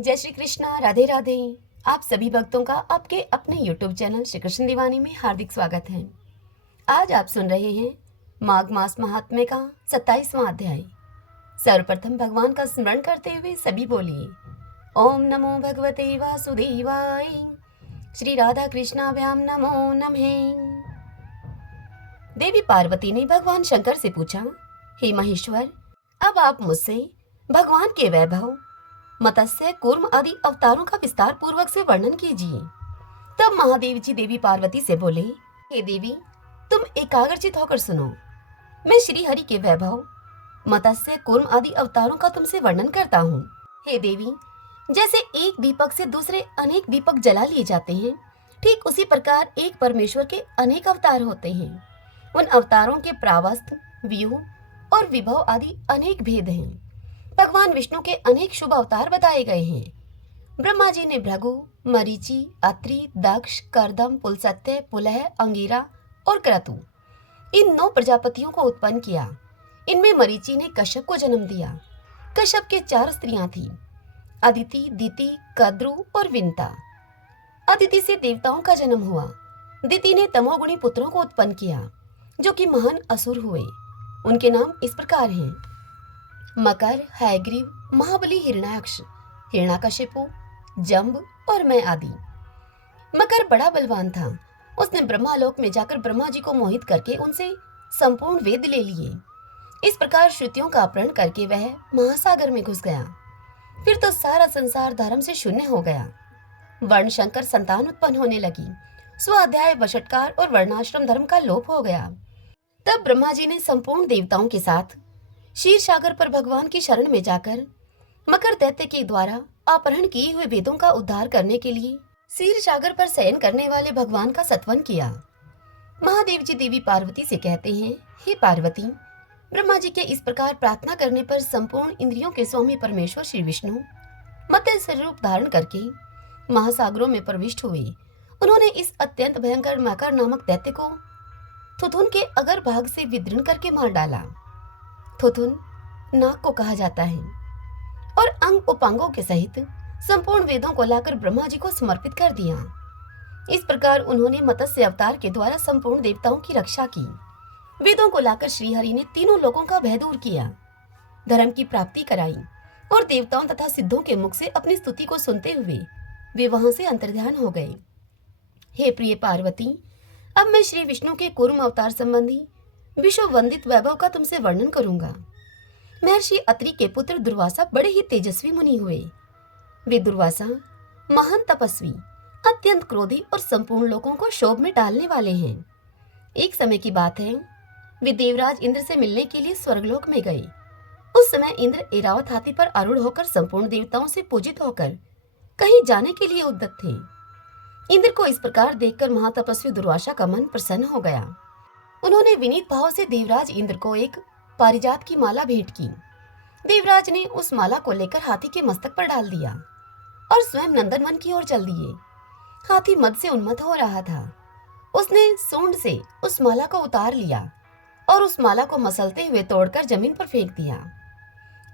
जय श्री कृष्णा, राधे राधे। आप सभी भक्तों का आपके अपने YouTube चैनल श्री कृष्ण दीवानी में हार्दिक स्वागत है। आज आप सुन रहे हैं माघ मास महात्म्य का 27वां अध्याय। सर्वप्रथम भगवान का स्मरण करते हुए सभी बोलिए ओम नमो भगवते वासुदेवाय। श्री राधा कृष्णाभ्याम नमो नमः। देवी पार्वती ने भगवान शंकर से पूछा, हे महेश्वर, अब आप मुझसे भगवान के वैभव, मत्स्य, कूर्म आदि अवतारों का विस्तार पूर्वक से वर्णन कीजिए। तब महादेव जी देवी पार्वती से बोले, हे देवी, तुम एकाग्रचित होकर सुनो। मैं श्री हरि के वैभव, मत्स्य, कूर्म आदि अवतारों का तुमसे वर्णन करता हूँ। हे देवी, जैसे एक दीपक से दूसरे अनेक दीपक जला लिए जाते हैं, ठीक उसी प्रकार एक परमेश्वर के अनेक अवतार होते हैं। उन अवतारों के प्रावस्त, व्यूह और विभव आदि अनेक भेद हैं। भगवान विष्णु के अनेक शुभ अवतार बताए गए हैं। ब्रह्मा जी ने भृगु, मरीचि, अत्रि, दक्ष, कर्दम, पुलसत्य, पुलह, अंगिरा और क्रतु इन 9 प्रजापतियों को उत्पन्न किया। इनमें मरीचि ने कश्यप को जन्म दिया। कश्यप के 4 स्त्रियां थीं, अदिति, दिति, कद्रु और विंता। अदिति से देवताओं का जन्म हुआ। दिति ने तमोगुणी पुत्रों को उत्पन्न किया, जो कि महान असुर हुए। उनके नाम इस प्रकार हैं: मकर, हयग्रीव, महाबली, हिरण्याक्ष, हिरण्याकशिपु, जंब और मैं आदि। मकर बड़ा बलवान था। उसने ब्रह्मालोक में जाकर ब्रह्मा जी को मोहित करके उनसे संपूर्ण वेद ले लिए। इस प्रकार श्रुतियों का अपहरण करके वह महासागर में घुस गया। फिर तो सारा संसार धर्म से शून्य हो गया। वर्ण शंकर संतान उत्पन्न होने लगी। स्वाध्याय, वषटकार और वर्णाश्रम धर्म का लोप हो गया। तब ब्रह्मा जी ने संपूर्ण देवताओं के साथ क्षीर सागर पर भगवान की शरण में जाकर मकर दैत्य के द्वारा अपहरण किए हुए वेदों का उद्धार करने के लिए क्षीर सागर पर शयन करने वाले भगवान का सत्वन किया। महादेव जी देवी पार्वती से कहते हैं, हे पार्वती, ब्रह्मा जी के इस प्रकार प्रार्थना करने पर संपूर्ण इंद्रियों के स्वामी परमेश्वर श्री विष्णु मत्स्य रूप धारण करके महासागरों में प्रविष्ट हुए। उन्होंने इस अत्यंत भयंकर मकर नामक दैत्य को थुथुन के अगर भाग से विदीर्ण करके मार डाला। थुथुन नाक को कहा जाता है और अंग उपांगों के सहित संपूर्ण वेदों को लाकर ब्रह्मा जी को समर्पित कर दिया। इस प्रकार उन्होंने मत्स्य अवतार के द्वारा संपूर्ण देवताओं की रक्षा की। वेदों को लाकर श्रीहरि ने तीनों लोकों का भय दूर किया, धर्म की प्राप्ति कराई और देवताओं तथा सिद्धों के मुख से अपनी स्तुति को सुनते हुए वे वहां से अंतर्ध्यान हो गए। हे प्रिय पार्वती, अब मैं श्री विष्णु के कूर्म अवतार संबंधी विश्व वंदित वैभव का तुमसे वर्णन करूंगा। महर्षि अत्रि के पुत्र दुर्वासा बड़े ही तेजस्वी मुनि हुए। वे दुर्वासा महान तपस्वी, अत्यंत क्रोधी और संपूर्ण लोगों को क्षोभ में डालने वाले हैं। एक समय की बात है, वे देवराज इंद्र से मिलने के लिए स्वर्गलोक में गए। उस समय इंद्र ऐरावत हाथी पर आरूढ़ होकर संपूर्ण देवताओं से पूजित होकर कहीं जाने के लिए उद्यत थे। इंद्र को इस प्रकार देखकर महातपस्वी दुर्वासा का मन प्रसन्न हो गया। उन्होंने विनीत भाव से देवराज इंद्र को एक पारिजात की माला भेंट की। देवराज ने उस माला को लेकर हाथी के मस्तक पर डाल दिया और स्वयं नंदनवन की ओर चल दिए। हाथी मद से उन्मत्त हो रहा था। उसने सूंड से उस माला को उतार लिया और उस माला को मसलते हुए तोड़कर जमीन पर फेंक दिया।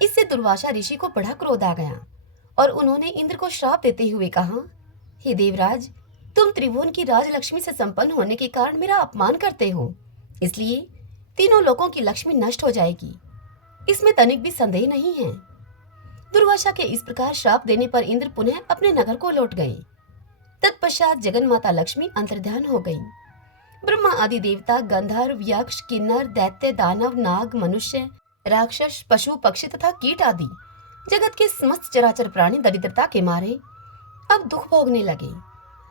इससे दुर्वासा ऋषि को बड़ा क्रोध आ गया और उन्होंने इंद्र को श्राप देते हुए कहा, हे देवराज, तुम त्रिभुवन की राजलक्ष्मी से संपन्न होने के कारण मेरा अपमान करते हो, इसलिए तीनों लोकों की लक्ष्मी नष्ट हो जाएगी, इसमें तनिक भी संदेह नहीं है। दुर्वासा के इस प्रकार श्राप देने पर इंद्र पुनः अपने नगर को लौट गए। तत्पश्चात जगन माता लक्ष्मी अंतर्ध्यान हो गई। ब्रह्मा आदि देवता, गंधर्व, यक्ष, किन्नर, दैत्य, दानव, नाग, मनुष्य, राक्षस, पशु, पक्षी तथा कीट आदि जगत के समस्त चराचर प्राणी दरिद्रता के मारे अब दुख भोगने लगे।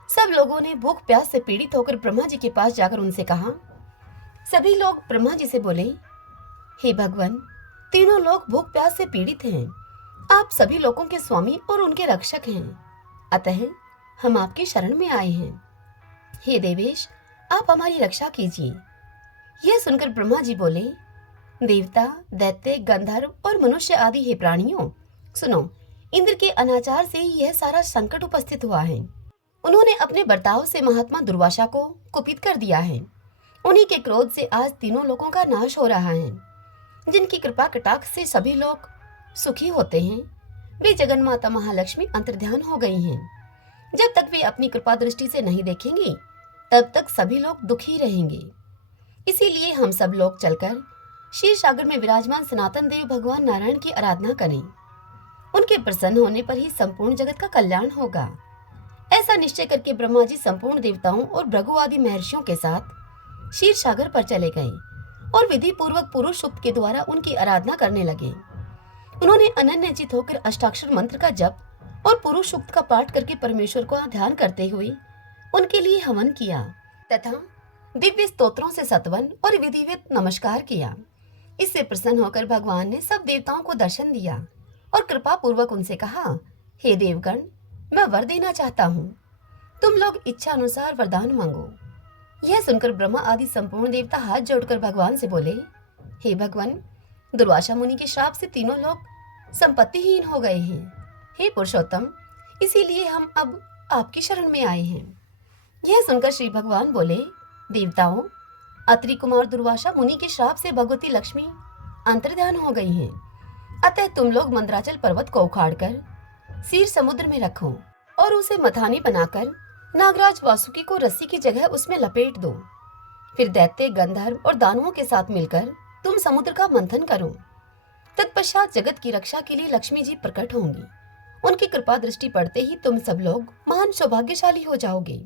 सब लोगों ने भूख प्यास से पीड़ित होकर ब्रह्मा जी के पास जाकर उनसे कहा। सभी लोग ब्रह्मा जी से बोले, हे भगवान, तीनों लोग भूख प्यास से पीड़ित हैं। आप सभी लोगों के स्वामी और उनके रक्षक हैं, अतः हम आपकी शरण में आए हैं। हे देवेश, आप हमारी रक्षा कीजिए। यह सुनकर ब्रह्मा जी बोले, देवता, दैत्य, गंधर्व और मनुष्य आदि हे प्राणियों, सुनो, इंद्र के अनाचार से यह सारा संकट उपस्थित हुआ है। उन्होंने अपने बर्ताव से महात्मा दुर्वासा को कुपित कर दिया है। उन्हीं के क्रोध से आज तीनों लोगों का नाश हो रहा है। जिनकी कृपा कटाक्ष से सभी लोग सुखी होते हैं, वे जगन माता महालक्ष्मी अंतर्ध्यान हो गई हैं। जब तक वे अपनी कृपा दृष्टि से नहीं देखेंगी तब तक सभी लोग दुखी रहेंगे। इसीलिए हम सब लोग चलकर क्षीर सागर में विराजमान सनातन देव भगवान नारायण की आराधना करें। उनके प्रसन्न होने पर ही संपूर्ण जगत का कल्याण होगा। ऐसा निश्चय करके ब्रह्मा जी संपूर्ण देवताओं और भृगु आदि महर्षियों के साथ क्षीर सागर पर चले गए और विधि पूर्वक पुरुष सूक्त के द्वारा उनकी आराधना करने लगे। उन्होंने अनन्यचित होकर अष्टाक्षर मंत्र का जप और पुरुष सूक्त का पाठ करके परमेश्वर को ध्यान करते हुए उनके लिए हवन किया तथा दिव्य स्तोत्रों से सतवन और विधिवत नमस्कार किया। इससे प्रसन्न होकर भगवान ने सब देवताओं को दर्शन दिया और कृपा पूर्वक उनसे कहा, हे देवगण, मैं वर देना चाहता हूँ, तुम लोग इच्छा अनुसार वरदान मांगो। यह सुनकर ब्रह्मा आदि संपूर्ण देवता हाथ जोड़कर भगवान से बोले, हे भगवान, दुर्वासा मुनि के श्राप से तीनों लोग संपत्तिहीन हो गए हैं। हे पुरुषोत्तम, इसीलिए हम अब आपकी शरण में आए हैं। यह सुनकर श्री भगवान बोले, देवताओं, अत्रि कुमार दुर्वासा मुनि के श्राप से भगवती लक्ष्मी अंतर्ध्यान हो गई हैं। अतः तुम लोग मंदराचल पर्वत को उखाड़कर क्षीर समुद्र में रखो और उसे मथानी बनाकर नागराज वासुकी को रस्सी की जगह उसमें लपेट दो। फिर दैत्य, गंधर्व और दानवों के साथ मिलकर तुम समुद्र का मंथन करो। तत्पश्चात जगत की रक्षा के लिए लक्ष्मी जी प्रकट होंगी। उनकी कृपा दृष्टि पड़ते ही तुम सब लोग महान सौभाग्यशाली हो जाओगे।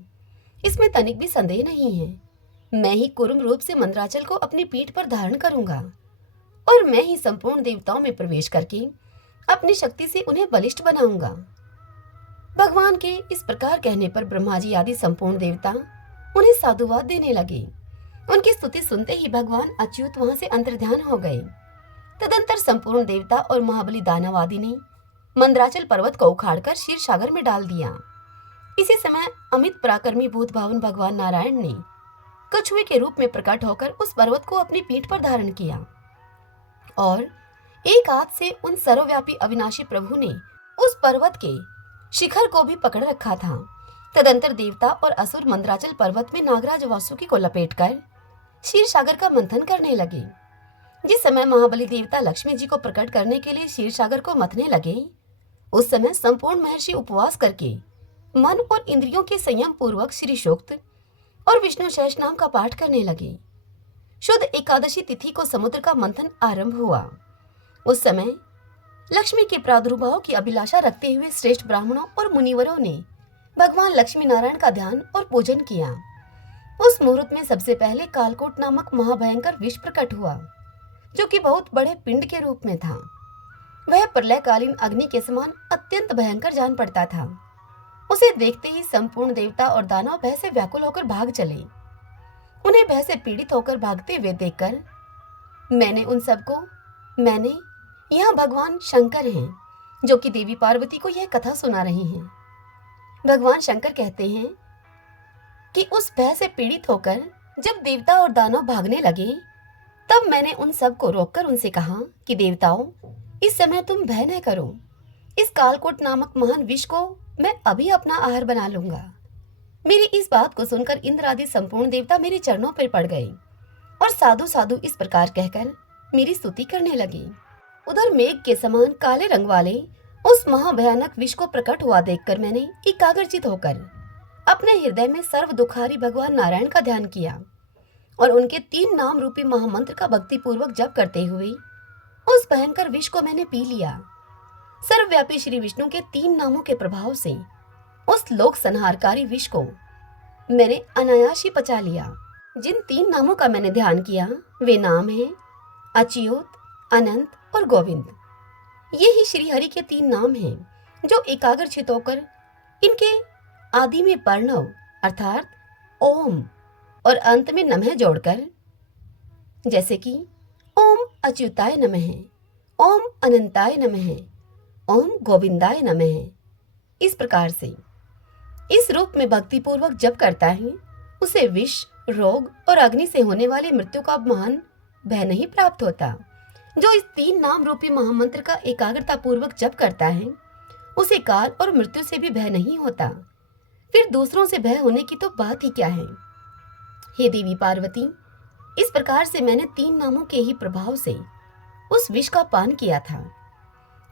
इसमें तनिक भी संदेह नहीं है। मैं ही कुरुम रूप से मंदराचल को अपनी पीठ पर धारण करूंगा और मैं ही संपूर्ण देवताओं में प्रवेश करके अपनी शक्ति से उन्हें बलिष्ठ बनाऊंगा। भगवान के इस प्रकार कहने पर ब्रह्मा जी आदि संपूर्ण देवता उन्हें साधुवाद देने लगे। उनकी स्तुति सुनते ही भगवान अच्युत वहां से अंतर्ध्यान हो गए। तदंतर संपूर्ण देवता और महाबली दानव आदि ने मंदराचल पर्वत को उखाड़कर क्षीर सागर में डाल दिया। इसी समय अमित पराक्रमी भूत भावन भगवान नारायण ने कछुए के रूप में प्रकट होकर उस पर्वत को अपनी पीठ पर धारण किया और एक हाथ से उन सर्वव्यापी अविनाशी प्रभु ने उस पर्वत के शिखर को भी पकड़ रखा था। तदंतर देवता और असुर मंदराचल पर्वत में नागराज वासुकी को लपेटकर क्षीर सागर का मंथन करने लगे। जिस समय महाबली देवता लक्ष्मी जी को प्रकट करने के लिए क्षीर सागर को मथने लगे, उस समय संपूर्ण महर्षि उपवास करके मन और इंद्रियों के संयम पूर्वक श्री सूक्त और विष्णु सहस नाम का पाठ करने लगे। शुद्ध एकादशी तिथि को समुद्र का मंथन आरंभ हुआ। उस समय लक्ष्मी के प्रादुर्भाव की अभिलाषा रखते हुए श्रेष्ठ ब्राह्मणों और मुनिवरों ने भगवान लक्ष्मी नारायण का ध्यान और पूजन किया। उस मुहूर्त में सबसे पहले कालकोट नामक महाभयंकर विष प्रकट हुआ, जो कि बहुत बड़े पिंड के रूप में था। वह प्रलयकालीन अग्नि के समान अत्यंत भयंकर जान पड़ता था। उसे देखते ही संपूर्ण देवता और दानव भय से व्याकुल होकर भाग चले। उन्हें भय से पीड़ित होकर भागते हुए देखकर मैंने यहाँ भगवान शंकर हैं, जो कि देवी पार्वती को यह कथा सुना रहे हैं। भगवान शंकर कहते हैं कि उस भय से पीड़ित होकर जब देवता और दानव भागने लगे, तब मैंने उन सब को रोककर उनसे कहा कि देवताओं, इस समय तुम भय न करो। इस कालकोट नामक महान विष को मैं अभी अपना आहार बना लूंगा। मेरी इस बात को सुनकर इंद्र आदि संपूर्ण देवता मेरे चरणों पर पड़ गए और साधु साधु इस प्रकार कहकर मेरी स्तुति करने लगे। उधर मेघ के समान काले रंग वाले उस महाभयानक विष को प्रकट हुआ देखकर मैंने एकाग्रचित होकर अपने हृदय में सर्व दुखारी भगवान नारायण का ध्यान किया और उनके 3 नाम रूपी महामंत्र का भक्ति पूर्वक जप करते हुए उस भयंकर विष को मैंने पी लिया। सर्वव्यापी श्री विष्णु के 3 नामों के प्रभाव से उस लोक संहारकारी विष को मैंने अनायास ही पचा लिया। जिन 3 नामों का मैंने ध्यान किया वे नाम हैं अच्युत, अनंत और गोविंद। ये ही श्री हरि के 3 नाम हैं, जो एकाग्रचित होकर इनके आदि में प्रणव अर्थात ओम और अंत में नमः जोड़कर, जैसे कि ओम अच्युताय नमः, ओम अनंताय नमः, ओम गोविंदाय नमः, इस प्रकार से इस रूप में भक्ति पूर्वक जप करता है, उसे विष, रोग और अग्नि से होने वाली मृत्यु का महान भय नहीं प्राप्त होता। जो इस 3 नाम रूपी महामंत्र का एकाग्रता पूर्वक जप करता है, उसे काल और मृत्यु से भी भय नहीं होता। फिर दूसरों से भय होने की तो बात ही क्या है। हे देवी पार्वती, इस प्रकार से मैंने 3 नामों के ही प्रभाव से उस विष का पान किया था।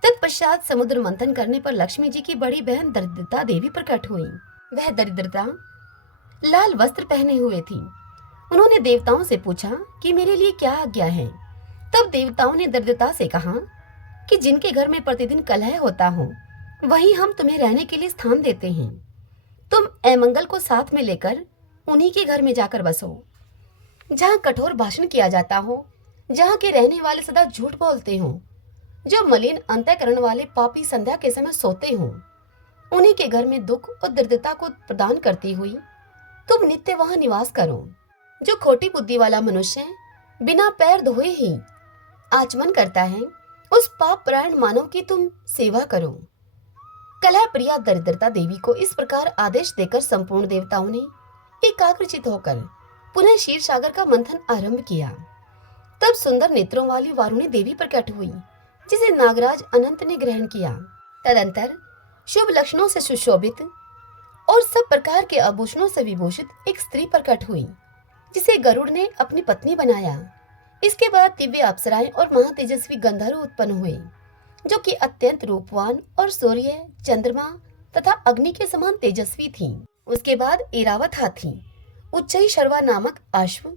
तत्पश्चात समुद्र मंथन करने पर लक्ष्मी जी की बड़ी बहन दरिद्रता देवी प्रकट हुई। वह दरिद्रता लाल वस्त्र पहने हुए थी। उन्होंने देवताओं से पूछा कि मेरे लिए क्या आज्ञा है। तब देवताओं ने दरिद्रता से कहा कि जिनके घर में प्रतिदिन कलह होता हो वहीं हम तुम्हें रहने के लिए स्थान देते हैं। तुम अमंगल को साथ में लेकर उन्हीं के घर में जाकर बसो, जहाँ कठोर भाषण किया जाता हो, जहाँ के रहने वाले सदा झूठ बोलते हो, जो मलिन अंतःकरण वाले पापी संध्या के समय सोते हो, उन्हीं के घर में दुख और दरिद्रता को प्रदान करती हुई तुम नित्य वहां निवास करो। जो खोटी बुद्धि वाला मनुष्य बिना पैर धोए ही आचमन करता है, उस पाप परायण मानव की तुम सेवा करो। कलह प्रिया दरिद्रता देवी को इस प्रकार आदेश देकर संपूर्ण देवताओं ने एकाग्रचित होकर पुनः क्षीर सागर का मंथन आरंभ किया। तब सुंदर नेत्रों वाली वारुणी देवी प्रकट हुई, जिसे नागराज अनंत ने ग्रहण किया। तदंतर शुभ लक्षणों से सुशोभित और सब प्रकार के आभूषणों से विभूषित एक स्त्री प्रकट हुई, जिसे गरुड़ ने अपनी पत्नी बनाया। इसके बाद दिव्य अप्सराएं और महातेजस्वी गंधर्व उत्पन्न हुए, जो कि अत्यंत रूपवान और सूर्य, चंद्रमा तथा अग्नि के समान तेजस्वी थीं। उसके बाद एरावत हाथी, उच्चई शर्वा नामक अश्व,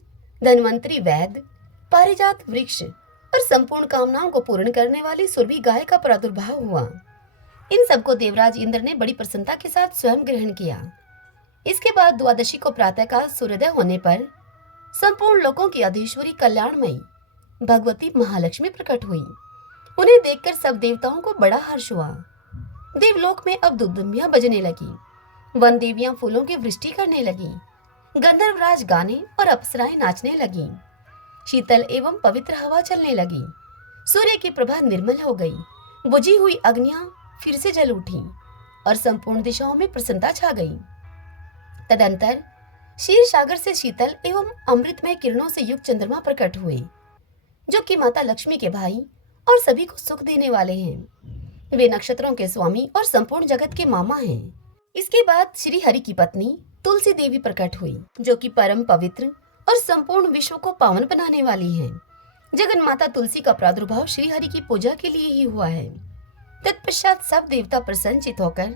धन्वंतरी वैद्य, पारिजात वृक्ष और संपूर्ण कामनाओं को पूर्ण करने वाली सुरभि गाय का प्रादुर्भाव हुआ। इन सबको देवराज इंद्र ने बड़ी प्रसन्नता के साथ स्वयं ग्रहण किया। इसके बाद द्वादशी को प्रातःकाल सूर्योदय होने पर संपूर्ण लोकों की अधीश्वरी कल्याणमयी भगवती महालक्ष्मी प्रकट हुई। उन्हें देखकर सब देवताओं को बड़ा हर्ष हुआ। देवलोक में अब दुदुम्बियां बजने लगी, वन देवियां फूलों की वृष्टि करने लगी, गंधर्वराज गाने और अप्सराएं नाचने लगी, शीतल एवं पवित्र हवा चलने लगी, सूर्य की प्रभा निर्मल हो गई, बुझी हुई अग्नियां फिर से जल उठी और संपूर्ण दिशाओं में प्रसन्नता छा गई। तदंतर क्षीर सागर से शीतल एवं अमृतमय किरणों से युक्त चंद्रमा प्रकट हुए, जो कि माता लक्ष्मी के भाई और सभी को सुख देने वाले हैं। वे नक्षत्रों के स्वामी और संपूर्ण जगत के मामा हैं। इसके बाद श्री हरि की पत्नी तुलसी देवी प्रकट हुई, जो कि परम पवित्र और संपूर्ण विश्व को पावन बनाने वाली है। जगन माता तुलसी का प्रादुर्भाव श्री हरि की पूजा के लिए ही हुआ है। तत्पश्चात सब देवता प्रसन्नचित होकर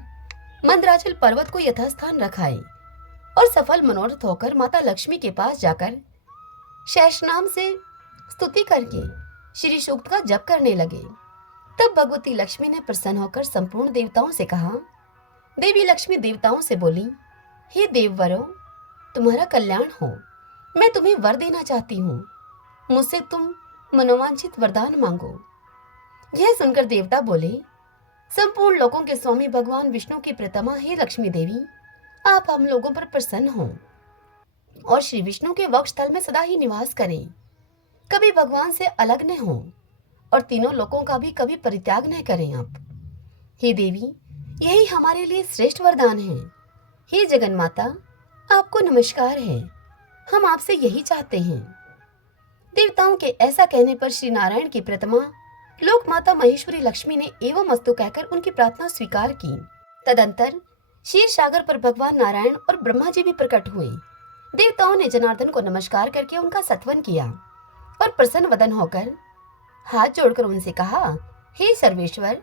मंदराचल पर्वत को यथास्थान रखाए और सफल मनोरथ होकर माता लक्ष्मी के पास जाकर शेषनाम से स्तुति करके श्री सूक्त का जप करने लगे। तब भगवती लक्ष्मी ने प्रसन्न होकर संपूर्ण देवताओं से कहा। देवी लक्ष्मी देवताओं से बोली, हे देववरों, तुम्हारा कल्याण हो। मैं तुम्हें वर देना चाहती हूँ। मुझसे तुम मनोवांछित वरदान मांगो। यह सुनकर देवता बोले, संपूर्ण लोकों के स्वामी भगवान विष्णु की प्रितमा हे लक्ष्मी देवी, आप हम लोगों पर प्रसन्न हो और श्री विष्णु के वक्षस्थल में सदा ही निवास करें। कभी भगवान से अलग न हो और तीनों लोकों का भी कभी परित्याग न करें आप। हे देवी, यही हमारे लिए श्रेष्ठ वरदान है। हे जगन माता, आपको नमस्कार है। हम आपसे यही चाहते हैं। देवताओं के ऐसा कहने पर श्री नारायण की प्रतिमा लोक माता महेश्वरी लक्ष्मी ने एवं अस्तु कहकर उनकी प्रार्थना स्वीकार की। तदंतर क्षीर सागर पर भगवान नारायण और ब्रह्मा जी भी प्रकट हुए। देवताओं ने जनार्दन को नमस्कार करके उनका सत्वन किया और प्रसन्न वदन होकर हाथ जोड़कर उनसे कहा, हे सर्वेश्वर,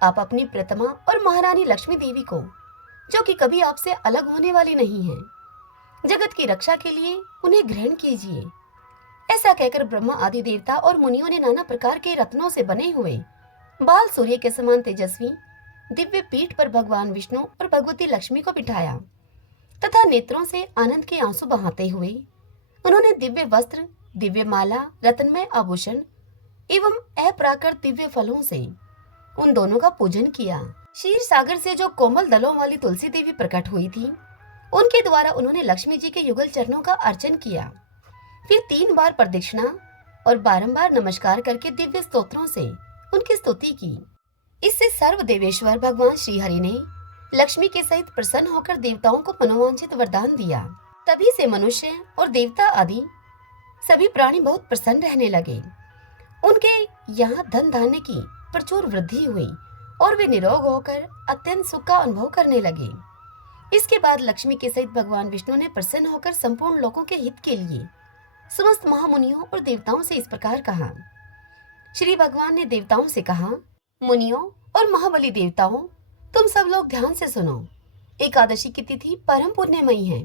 आप अपनी प्रतिमा और महारानी लक्ष्मी देवी को, जो कि कभी आपसे अलग होने वाली नहीं है, जगत की रक्षा के लिए उन्हें ग्रहण कीजिए। ऐसा कहकर ब्रह्मा आदि देवता और मुनियों ने नाना प्रकार के रत्नों से बने हुए बाल सूर्य के समान तेजस्वी दिव्य पीठ पर भगवान विष्णु और भगवती लक्ष्मी को बिठाया तथा नेत्रों से आनंद के आंसू बहाते हुए उन्होंने दिव्य वस्त्र, दिव्य माला, रत्नमय आभूषण एवं अप्राकृत दिव्य फलों से उन दोनों का पूजन किया। क्षीर सागर से जो कोमल दलों वाली तुलसी देवी प्रकट हुई थी, उनके द्वारा उन्होंने लक्ष्मी जी के युगल चरणों का अर्चन किया। फिर 3 बार प्रदक्षिणा और बारंबार नमस्कार करके दिव्य स्तोत्रों से उनकी स्तुति की। इससे सर्व देवेश्वर भगवान श्री हरि ने लक्ष्मी के सहित प्रसन्न होकर देवताओं को मनोवांछित वरदान दिया। तभी से मनुष्य और देवता आदि सभी प्राणी बहुत प्रसन्न रहने लगे। उनके यहाँ धन धान्य की प्रचुर वृद्धि हुई और वे निरोग होकर अत्यंत सुख का अनुभव करने लगे। इसके बाद लक्ष्मी के सहित भगवान विष्णु ने प्रसन्न होकर संपूर्ण लोगों के हित के लिए समस्त महामुनियों और देवताओं से इस प्रकार कहा। श्री भगवान ने देवताओं से कहा, मुनियों और महाबली देवताओं, तुम सब लोग ध्यान से सुनो। एकादशी की तिथि परम पुण्यमयी है।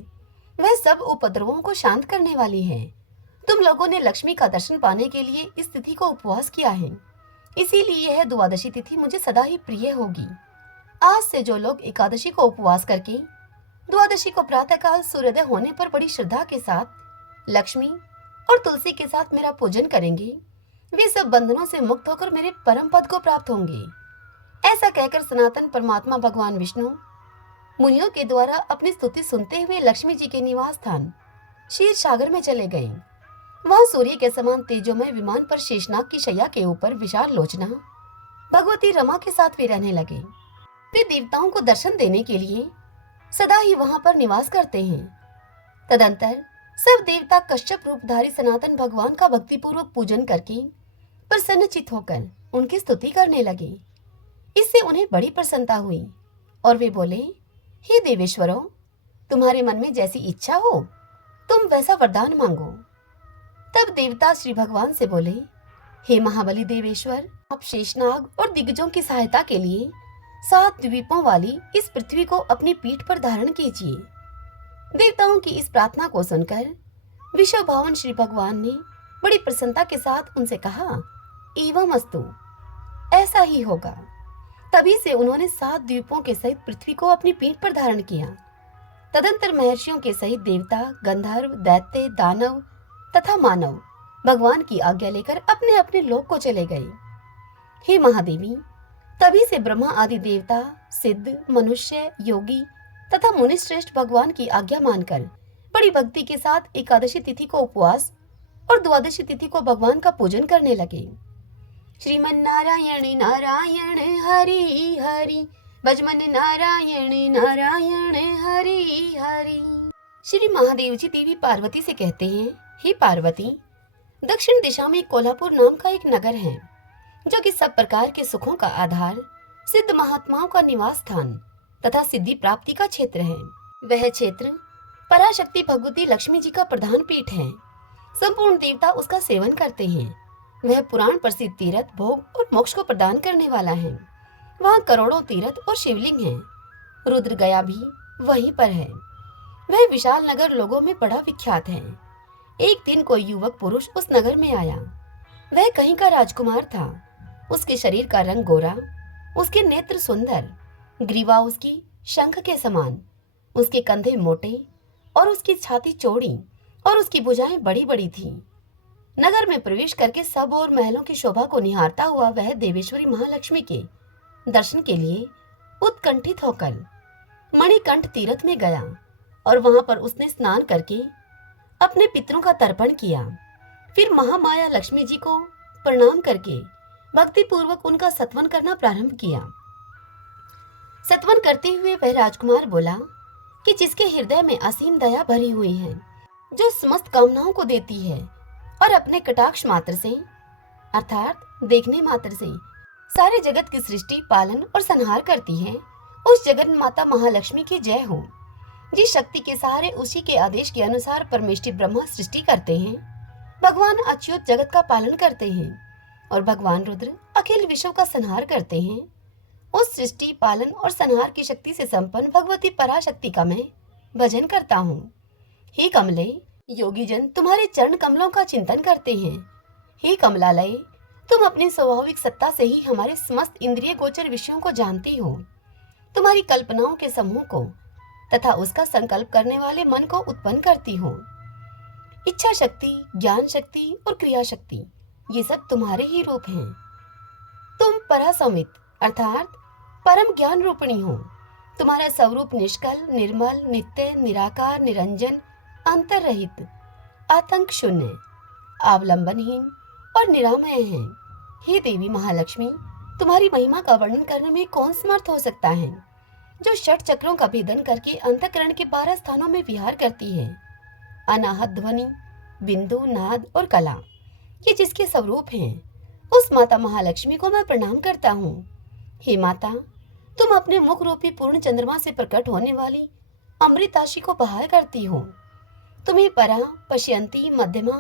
वह सब उपद्रवों को शांत करने वाली है। तुम लोगों ने लक्ष्मी का दर्शन पाने के लिए इस तिथि को उपवास किया है, इसीलिए यह द्वादशी तिथि मुझे सदा ही प्रिय होगी। आज से जो लोग एकादशी को उपवास करके द्वादशी को प्रातःकाल सूर्योदय होने पर बड़ी श्रद्धा के साथ लक्ष्मी और तुलसी के साथ मेरा पूजन करेंगे, वे सब बंधनों से मुक्त होकर मेरे परम पद को प्राप्त होंगे। ऐसा कहकर सनातन परमात्मा भगवान विष्णु मुनियों के द्वारा अपनी स्तुति सुनते हुए लक्ष्मी जी के निवास स्थान क्षीर सागर में चले गए। वहां सूर्य के समान तेजोमय विमान पर शेषनाग की शैया के ऊपर विशाल लोचना भगवती रमा के साथ वे रहने लगे। वे देवताओं को दर्शन देने के लिए सदा ही वहां पर निवास करते हैं। तदंतर सब देवता कश्यप रूपधारी सनातन भगवान का भक्तिपूर्वक पूजन करके प्रसन्नचित होकर उनकी स्तुति करने लगे। इससे उन्हें बड़ी प्रसन्नता हुई और वे बोले, हे देवेश्वरों, तुम्हारे मन में जैसी इच्छा हो तुम वैसा वरदान मांगो। तब देवता श्री भगवान से बोले, हे महाबली देवेश्वर, आप शेषनाग और दिग्गजों की सहायता के लिए 7 द्वीपों वाली इस पृथ्वी को अपनी पीठ पर धारण कीजिए। देवताओं की इस प्रार्थना को सुनकर विश्व भावन श्री भगवान ने बड़ी प्रसन्नता के साथ उनसे कहा, एवं अस्तु, ऐसा ही होगा। तभी से उन्होंने 7 द्वीपों के सहित पृथ्वी को अपनी पीठ पर धारण किया। तदंतर महर्षियों के सहित देवता, गंधर्व, दैत्य, दानव तथा मानव भगवान की आज्ञा लेकर अपने अपने लोक को चले गए। हे महादेवी, तभी से ब्रह्मा आदि देवता, सिद्ध, मनुष्य, योगी तथा मुनिश्रेष्ठ भगवान की आज्ञा मानकर बड़ी भक्ति के साथ एकादशी तिथि को उपवास और द्वादशी तिथि को भगवान का पूजन करने लगे। श्रीमन नारायण नारायण हरि हरि, भजमन नारायण नारायण हरि हरि। श्री महादेव जी देवी पार्वती से कहते हैं, हे पार्वती, दक्षिण दिशा में कोल्हापुर नाम का एक नगर है जो कि सब प्रकार के सुखों का आधार, सिद्ध महात्माओं का निवास स्थान तथा सिद्धि प्राप्ति का क्षेत्र है। वह क्षेत्र पराशक्ति भगवती लक्ष्मी जी का प्रधान पीठ है। संपूर्ण देवता उसका सेवन करते हैं। वह पुराण प्रसिद्ध तीर्थ, भोग और मोक्ष को प्रदान करने वाला है। वहाँ करोड़ों तीर्थ और शिवलिंग हैं। रुद्र गया भी वहीं पर है। वह विशाल नगर लोगों में बड़ा विख्यात है। एक दिन कोई युवक पुरुष उस नगर में आया। वह कहीं का राजकुमार था। उसके शरीर का रंग गोरा, उसके नेत्र सुंदर, ग्रीवा उसकी शंख के समान, उसके कंधे मोटे और उसकी छाती चौड़ी और उसकी भुजाएं बड़ी बड़ी थीं। नगर में प्रवेश करके सब और महलों की शोभा को निहारता हुआ वह देवेश्वरी महालक्ष्मी के दर्शन के लिए उत्कंठित होकर मणिकंठ तीर्थ में गया और वहां पर उसने स्नान करके अपने पितरों का तर्पण किया। फिर महामाया लक्ष्मी जी को प्रणाम करके भक्ति पूर्वक उनका सत्वन करना प्रारंभ किया। सत्वन करते हुए वह राजकुमार बोला कि जिसके हृदय में असीम दया भरी हुई है, जो समस्त कामनाओं को देती है और अपने कटाक्ष मात्र से अर्थात देखने मात्र से सारे जगत की सृष्टि, पालन और संहार करती है, उस जगत माता महालक्ष्मी की जय हो। जिस शक्ति के सहारे उसी के आदेश के अनुसार परमेष्ठी ब्रह्मा सृष्टि करते हैं, भगवान अच्युत जगत का पालन करते हैं और भगवान रुद्र अखिल विश्व का संहार करते हैं, उस सृष्टि, पालन और संहार की शक्ति से संपन्न भगवती पराशक्ति का मैं भजन करता हूँ। हे कमले, योगी जन तुम्हारे चरण कमलों का चिंतन करते हैं। हे कमलालय, तुम अपनी स्वाभाविक सत्ता से ही हमारे समस्त इंद्रिय गोचर विषयों को जानती हो। तुम्हारी कल्पनाओं के समूह को तथा उसका संकल्प करने वाले मन को उत्पन्न करती हो। इच्छा शक्ति, ज्ञान शक्ति और क्रिया शक्ति, ये सब तुम्हारे ही रूप हैं। तुम परासंवित अर्थात परम ज्ञान रूपिणी हो। तुम्हारा स्वरूप निष्कल, निर्मल, नित्य, निराकार, निरंजन, अंतर रहित, आतंक शून्य, अवलंबनहीन और निरामय है। हे देवी महालक्ष्मी, तुम्हारी महिमा का वर्णन करने में कौन समर्थ हो सकता है, जो षट चक्रों का भेदन करके अंतःकरण के 12 स्थानों में विहार करती है। अनाहत ध्वनि, बिंदु, नाद और कला, ये जिसके स्वरूप हैं, उस माता महालक्ष्मी को मैं प्रणाम करता हूँ। हे माता, तुम अपने मुख रूपी पूर्ण चंद्रमा से प्रकट होने वाली अमृत राशि को बहार करती हो। तुम्हें परा, पश्यंती, मध्यमा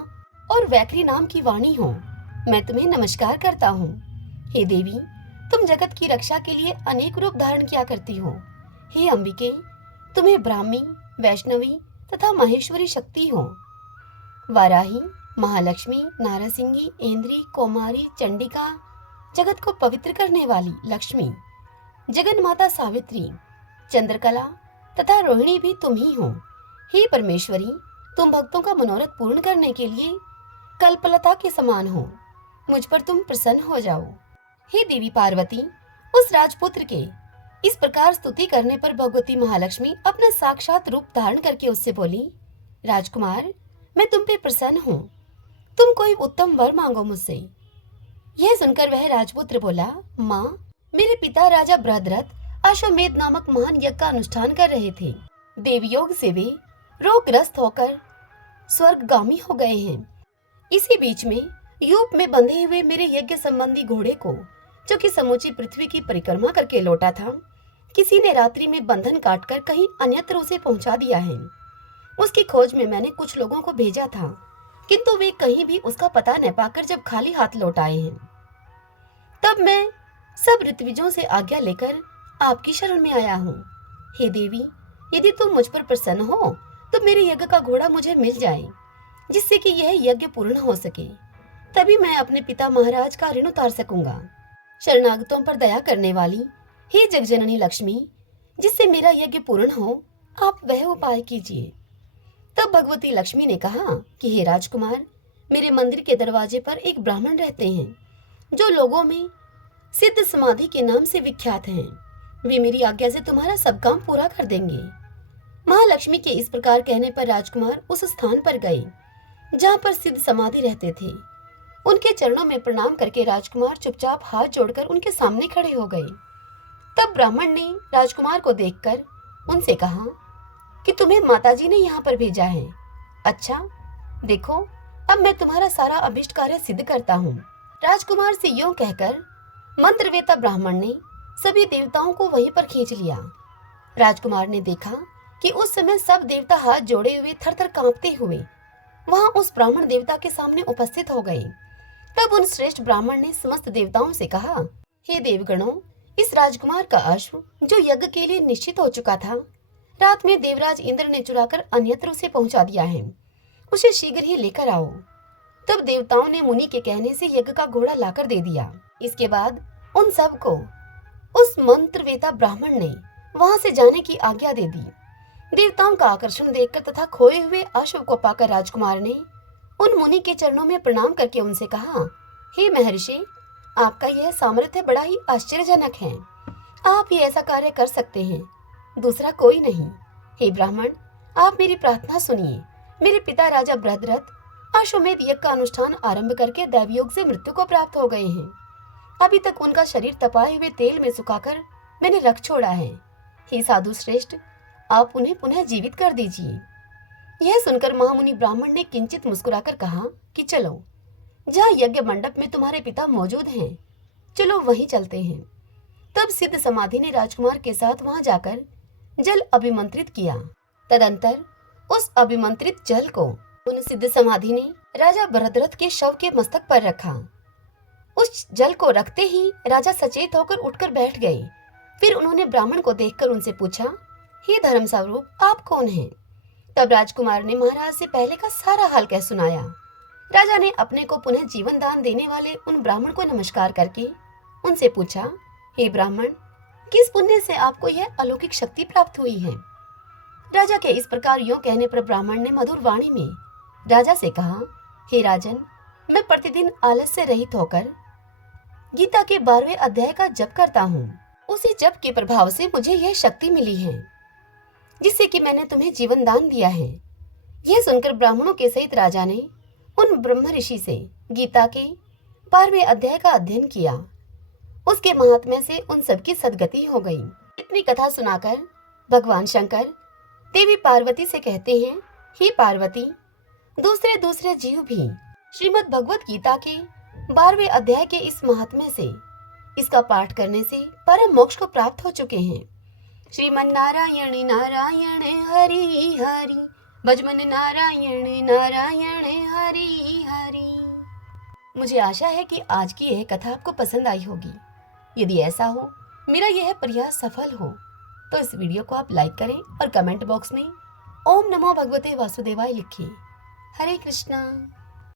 और वैखरी नाम की वाणी हो। मैं तुम्हें नमस्कार करता हूँ। हे देवी, तुम जगत की रक्षा के लिए अनेक रूप धारण किया करती हो। हे अंबिके, तुम्हें ब्राह्मी, वैष्णवी तथा महेश्वरी शक्ति हो। वाराही, महालक्ष्मी, नारसिंगी, इंद्री, कौमारी, चंडिका, जगत को पवित्र करने वाली लक्ष्मी, जगन माता सावित्री, चंद्रकला तथा रोहिणी भी तुम ही हो। हे परमेश्वरी, तुम भक्तों का मनोरथ पूर्ण करने के लिए कल्पलता के समान हो। मुझ पर तुम प्रसन्न हो जाओ। हे देवी पार्वती, उस राजपुत्र के इस प्रकार स्तुति करने पर भगवती महालक्ष्मी अपना साक्षात रूप धारण करके उससे बोली, राजकुमार, मैं तुम पे प्रसन्न हूँ। तुम कोई उत्तम वर मांगो मुझसे। यह सुनकर वह राजपुत्र बोला, माँ, मेरे पिता राजा बृहद्रथ अश्वमेध नामक महान यज्ञ का अनुष्ठान कर रहे थे। देवयोग से वे रोगग्रस्त होकर स्वर्गगामी हो गए हैं। इसी बीच में यूप में बंधे हुए मेरे यज्ञ संबंधी घोड़े को, जो कि समूची पृथ्वी की परिक्रमा करके लौटा था, किसी ने रात्रि में बंधन काटकर कहीं अन्यत्र उसे पहुंचा दिया है। उसकी खोज में मैंने कुछ लोगों को भेजा था, किंतु वे कहीं भी उसका पता न पाकर जब खाली हाथ लौट आए हैं, तब मैं सब ऋत्विजों से आज्ञा लेकर आपकी शरण में आया हूँ। हे देवी, यदि तुम मुझ पर प्रसन्न हो तो मेरे यज्ञ का घोड़ा मुझे मिल जाए, जिससे कि यह यज्ञ पूर्ण हो सके। तभी मैं अपने पिता महाराज का ऋण उतार सकूंगा। शरणागतों पर दया करने वाली हे जगजननी लक्ष्मी, जिससे मेरा यज्ञ पूर्ण हो, आप वह उपाय कीजिए। तब भगवती लक्ष्मी ने कहा कि हे राजकुमार, मेरे मंदिर के दरवाजे पर एक ब्राह्मण रहते हैं, जो लोगों में सिद्ध समाधि के नाम से विख्यात हैं। वे मेरी आज्ञा से तुम्हारा सब काम पूरा कर देंगे। महालक्ष्मी के इस प्रकार कहने पर राजकुमार उस स्थान पर गए जहाँ पर सिद्ध समाधि रहते थे। उनके चरणों में प्रणाम करके राजकुमार चुपचाप हाथ जोड़कर उनके सामने खड़े हो गए। तब ब्राह्मण ने राजकुमार को देखकर उनसे कहा कि तुम्हें माताजी ने यहाँ पर भेजा है। अच्छा, देखो, अब मैं तुम्हारा सारा अभिष्ट कार्य सिद्ध करता हूँ। राजकुमार से यूं कहकर मंत्रवेता ब्राह्मण ने सभी देवताओं को वहीं पर खींच लिया। राजकुमार ने देखा कि उस समय सब देवता हाथ जोड़े हुए थरथर कांपते हुए वहां उस ब्राह्मण देवता के सामने उपस्थित हो गए। तब उन श्रेष्ठ ब्राह्मण ने समस्त देवताओं से कहा, हे देवगणों, इस राजकुमार का अश्व, जो यज्ञ के लिए निश्चित हो चुका था, रात में देवराज इंद्र ने चुराकर अन्यत्र उसे पहुंचा दिया है। उसे शीघ्र ही लेकर आओ। तब देवताओं ने मुनि के कहने से यज्ञ का घोड़ा लाकर दे दिया। इसके बाद उन सब को उस मंत्रवेता ब्राह्मण ने वहां से जाने की आज्ञा दे दी। देवताओं का आकर्षण देखकर तथा खोए हुए अश्व को पाकर राजकुमार ने उन मुनि के चरणों में प्रणाम करके उनसे कहा, हे महर्षि, आपका यह सामर्थ्य बड़ा ही आश्चर्यजनक है। आप ही ऐसा कार्य कर सकते हैं, दूसरा कोई नहीं। हे ब्राह्मण, आप मेरी प्रार्थना सुनिए। मेरे पिता राजा बृहद्रथ अश्वमेध यज्ञ का अनुष्ठान आरंभ करके दैवयोग से मृत्यु को प्राप्त हो गए हैं। अभी तक उनका शरीर तपाए हुए तेल में सुखाकर मैंने रख छोड़ा है। हे साधु श्रेष्ठ, आप उन्हें पुनः जीवित कर दीजिए। यह सुनकर महामुनि ब्राह्मण ने किंचित मुस्कुराकर कहा कि चलो, जहाँ यज्ञ मंडप में तुम्हारे पिता मौजूद हैं, चलो वहीं चलते हैं। तब सिद्ध समाधि ने राजकुमार के साथ वहां जाकर जल अभिमंत्रित किया। तदंतर उस अभिमंत्रित जल को उन सिद्ध समाधि ने राजा भरद्रथ के शव के मस्तक पर रखा। उस जल को रखते ही राजा सचेत होकर उठकर बैठ गए। फिर उन्होंने ब्राह्मण को देखकर उनसे पूछा, हे धर्म स्वरूप, आप कौन हैं? तब राजकुमार ने महाराज से पहले का सारा हाल कह सुनाया। राजा ने अपने को पुनः जीवन दान देने वाले उन ब्राह्मण को नमस्कार करके उनसे पूछा, हे ब्राह्मण, किस पुण्य से आपको यह अलौकिक शक्ति प्राप्त हुई है? राजा के इस प्रकार यूं कहने पर ब्राह्मण ने मधुर वाणी में राजा से कहा, हे राजन, मैं प्रतिदिन आलस्य रहित होकर गीता के 12वें अध्याय का जप करता हूँ। उसी जप के प्रभाव से मुझे यह शक्ति मिली है, जिससे कि मैंने तुम्हें जीवन दान दिया है। यह सुनकर ब्राह्मणों के सहित राजा ने उन ब्रह्म ऋषि से गीता के 12वें अध्याय का अध्ययन किया। उसके महात्म्य से उन सबकी सद्गति हो गई। इतनी कथा सुनाकर भगवान शंकर देवी पार्वती से कहते हैं, हे पार्वती, दूसरे दूसरे जीव भी श्रीमद् भगवत गीता के 12वें अध्याय के इस महात्म्य से, इसका पाठ करने से परम मोक्ष को प्राप्त हो चुके हैं। श्रीमन नारायण नारायण हरि हरि, भजमन नारायण नारायण हरि हरि। मुझे आशा है कि आज की यह कथा आपको पसंद आई होगी। यदि ऐसा हो, मेरा यह प्रयास सफल हो, तो इस वीडियो को आप लाइक करें और कमेंट बॉक्स में ओम नमो भगवते वासुदेवाय लिखिए। हरे कृष्णा।